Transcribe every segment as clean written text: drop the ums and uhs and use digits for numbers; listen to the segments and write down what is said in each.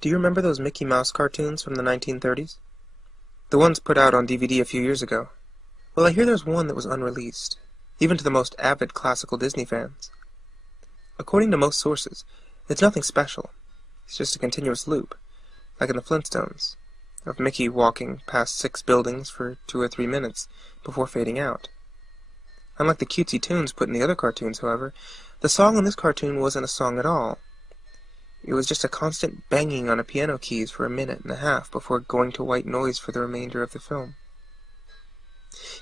Do you remember those Mickey Mouse cartoons from the 1930s? The ones put out on DVD a few years ago. Well, I hear there's one that was unreleased, even to the most avid classical Disney fans. According to most sources, it's nothing special. It's just a continuous loop, like in the Flintstones, of Mickey walking past 6 buildings for 2 or 3 minutes before fading out. Unlike the cutesy tunes put in the other cartoons, however, the song in this cartoon wasn't a song at all. It was just a constant banging on a piano keys for 1.5 minutes before going to white noise for the remainder of the film.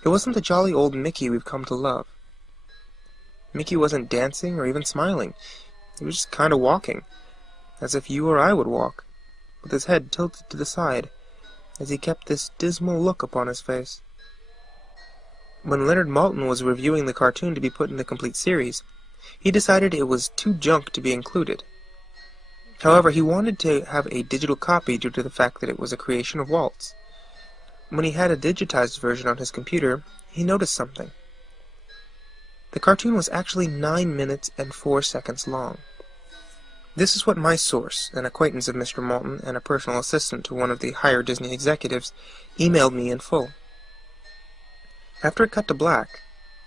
It wasn't the jolly old Mickey we've come to love. Mickey wasn't dancing or even smiling. He was just kind of walking, as if you or I would walk, with his head tilted to the side, as he kept this dismal look upon his face. When Leonard Maltin was reviewing the cartoon to be put in the complete series, he decided it was too junk to be included. However, he wanted to have a digital copy due to the fact that it was a creation of Walt's. When he had a digitized version on his computer, he noticed something. The cartoon was actually 9 minutes and 4 seconds long. This is what my source, an acquaintance of Mr. Maltin and a personal assistant to one of the higher Disney executives, emailed me in full. After it cut to black,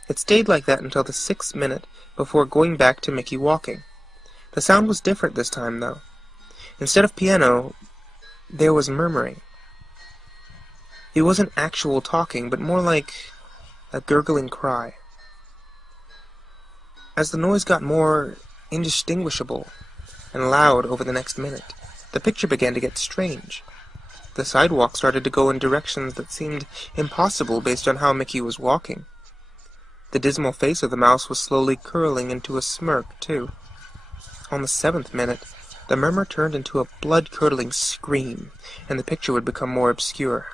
it stayed like that until the 6th minute before going back to Mickey walking. The sound was different this time, though. Instead of piano, there was murmuring. It wasn't actual talking, but more like a gurgling cry. As the noise got more indistinguishable and loud over the next minute, the picture began to get strange. The sidewalk started to go in directions that seemed impossible based on how Mickey was walking. The dismal face of the mouse was slowly curling into a smirk, too. On the 7th minute, the murmur turned into a blood-curdling scream, and the picture would become more obscure.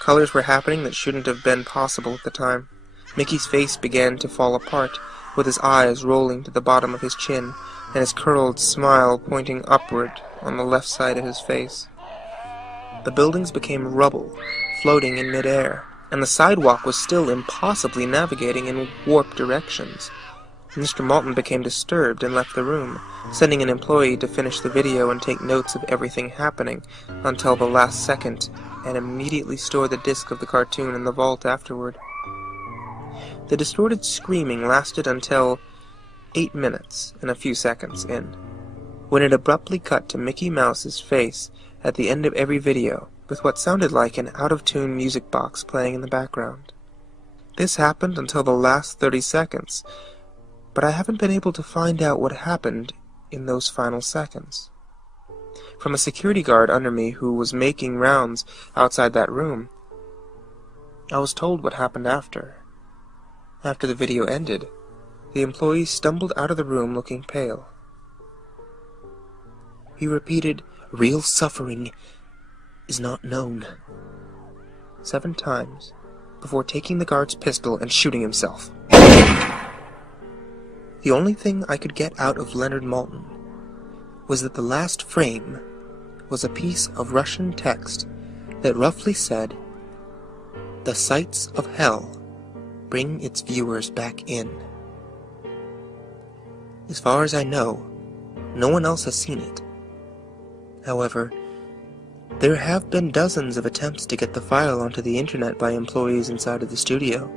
Colors were happening that shouldn't have been possible at the time. Mickey's face began to fall apart, with his eyes rolling to the bottom of his chin, and his curled smile pointing upward on the left side of his face. The buildings became rubble, floating in mid-air, and the sidewalk was still impossibly navigating in warped directions. Mr. Maltin became disturbed and left the room, sending an employee to finish the video and take notes of everything happening until the last second, and immediately store the disc of the cartoon in the vault afterward. The distorted screaming lasted until 8 minutes and a few seconds in, when it abruptly cut to Mickey Mouse's face at the end of every video, with what sounded like an out-of-tune music box playing in the background. This happened until the last 30 seconds, but I haven't been able to find out what happened in those final seconds. From a security guard under me who was making rounds outside that room, I was told what happened after. After the video ended, the employee stumbled out of the room looking pale. He repeated, "Real suffering is not known," 7 times before taking the guard's pistol and shooting himself. The only thing I could get out of Leonard Maltin was that the last frame was a piece of Russian text that roughly said, "The sights of hell bring its viewers back in." As far as I know, no one else has seen it. However, there have been dozens of attempts to get the file onto the internet by employees inside of the studio,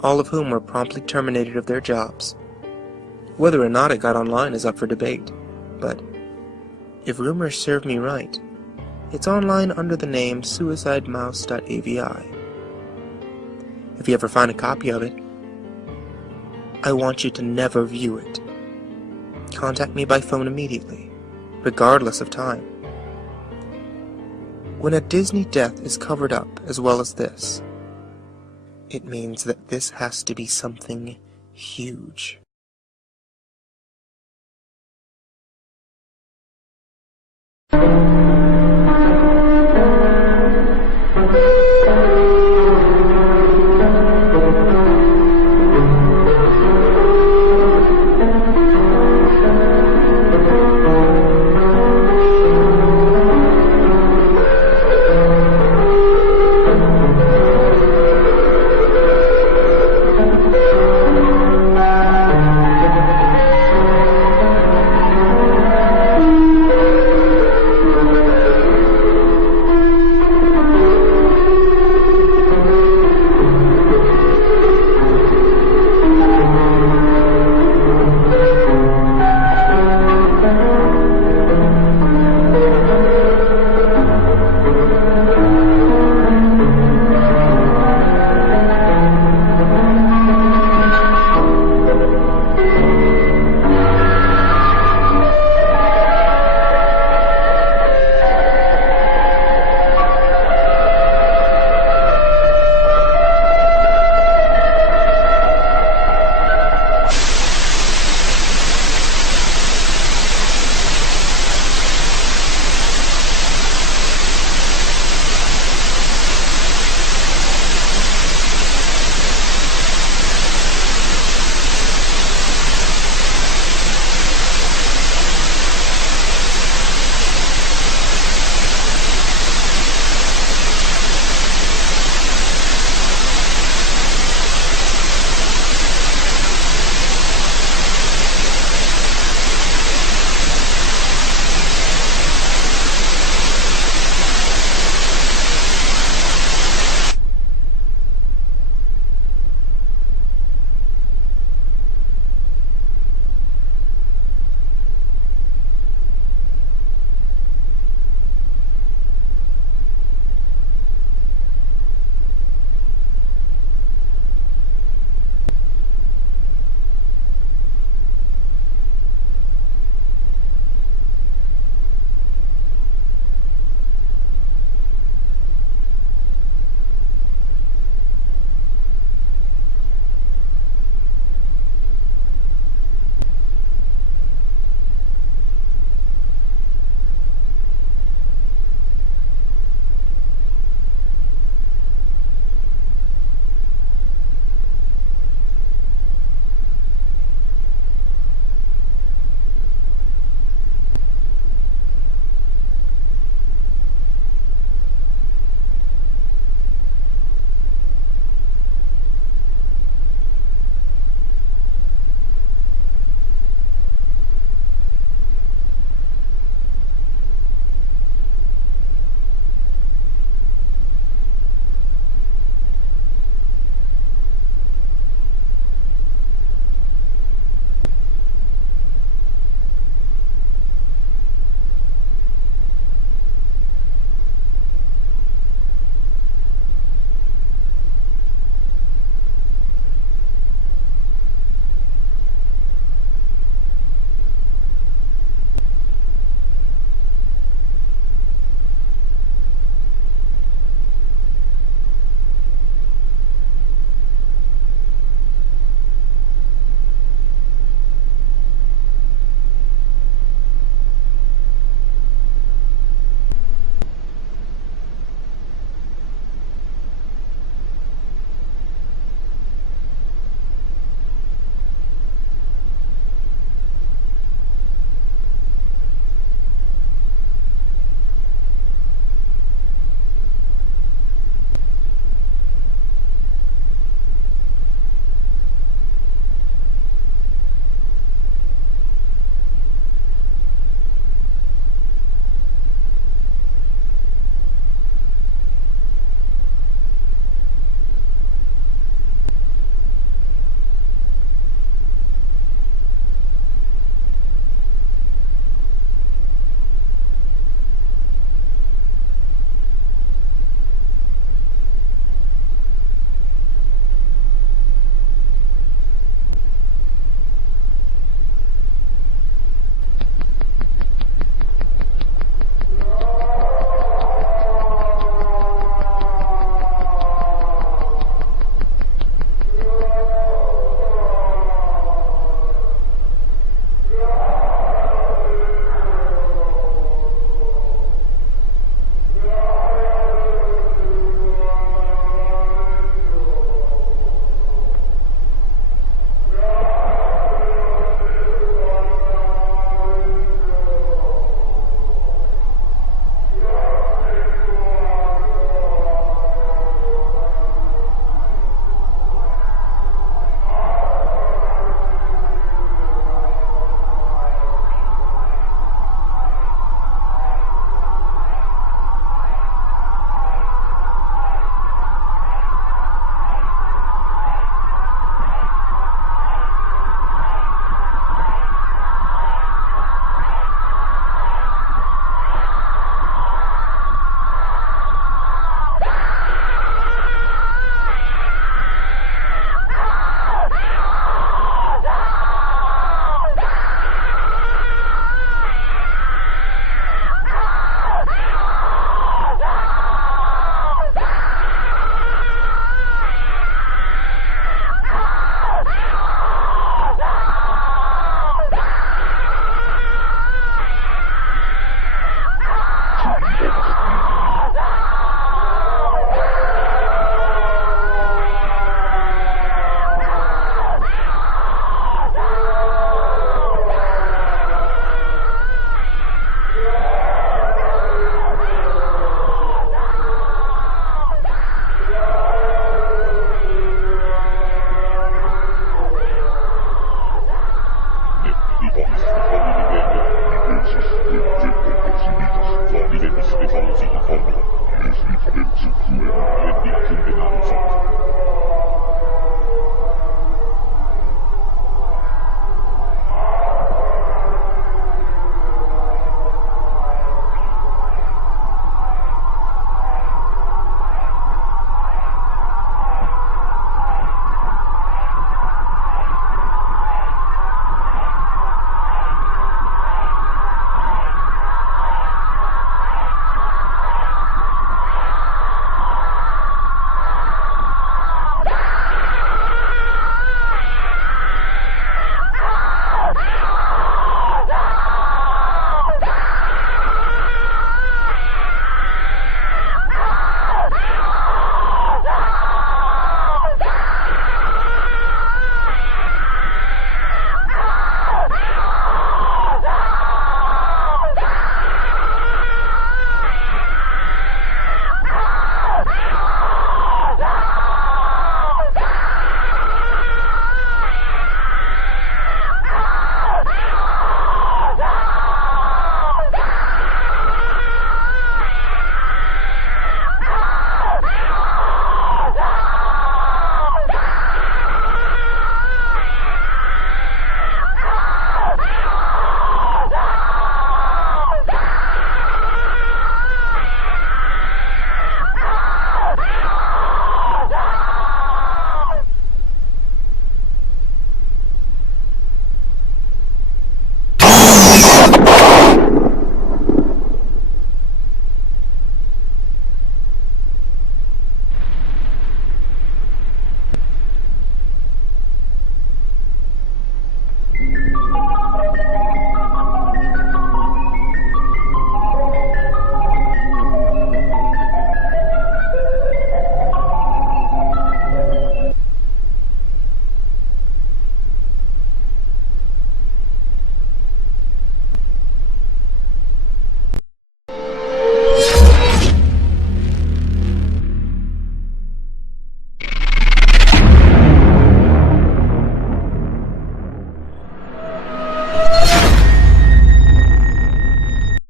all of whom were promptly terminated of their jobs. Whether or not it got online is up for debate, but if rumors serve me right, it's online under the name Suicidemouse.avi. If you ever find a copy of it, I want you to never view it. Contact me by phone immediately, regardless of time. When a Disney death is covered up as well as this, it means that this has to be something huge.